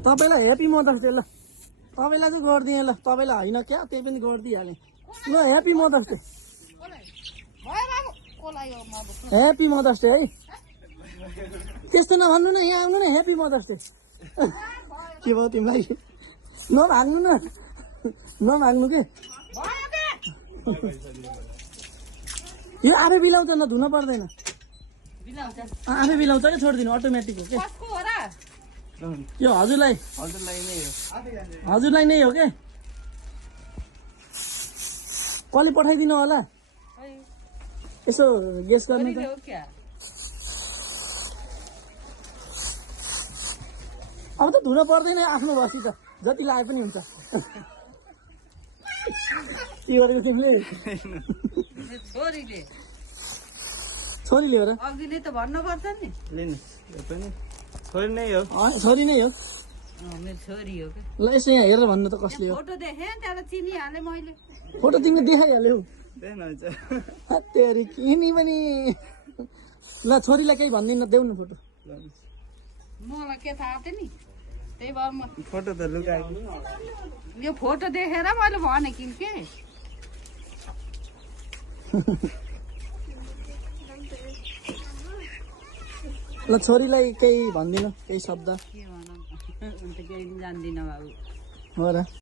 तपाईँलाई happy mother's day ल तपाईँलाई चाहिँ गरिदिएँ ल तपाईँलाई होइन क्या त्यही पनि गरिदिइहालेँ ल happy mother's day happy mother's day है त्यस्तो नभन्नु न यहाँ आउनु न ह्याप्पी मदर्स डे के भयो तिमीलाई नभाग्नु न नभाग्नु के यो आफै बिलाउँछ न धुन पर्दैन आफै बिलाउँछ क्या छोडिदिनु अटोमेटिक हो के यो हजुरलाई नै हो के कसले पठाइदिनु होला यसो गेस गर्नु त अब त धुन पर्दैन आफ्नो भसी त जति लाए पनि हुन्छ के गरेको तिमीले छोरीले हो र अघि नै त भन्नुपर्छ नि छोरी नै हो मेरो छोरी हो के ल यसो यहाँ हेरेर भन्नु त कसले हो फोटो देखेँ त्यहाँबाट चिनिहालेँ मैले फोटो तिमीले देखाइहाल्यौ तेरी किनी पनि ल छोरीलाई केही भन्दिनँ देऊ न फोटो मलाई के थाहा थियो नि त्यही भएर म फोटो त लुकायो यो फोटो देखेर मैले भने किन के ल छोरीलाई केही भन्दिनँ केही शब्द के भनौँ अन्त केही जान्दिनँ बाबु हो र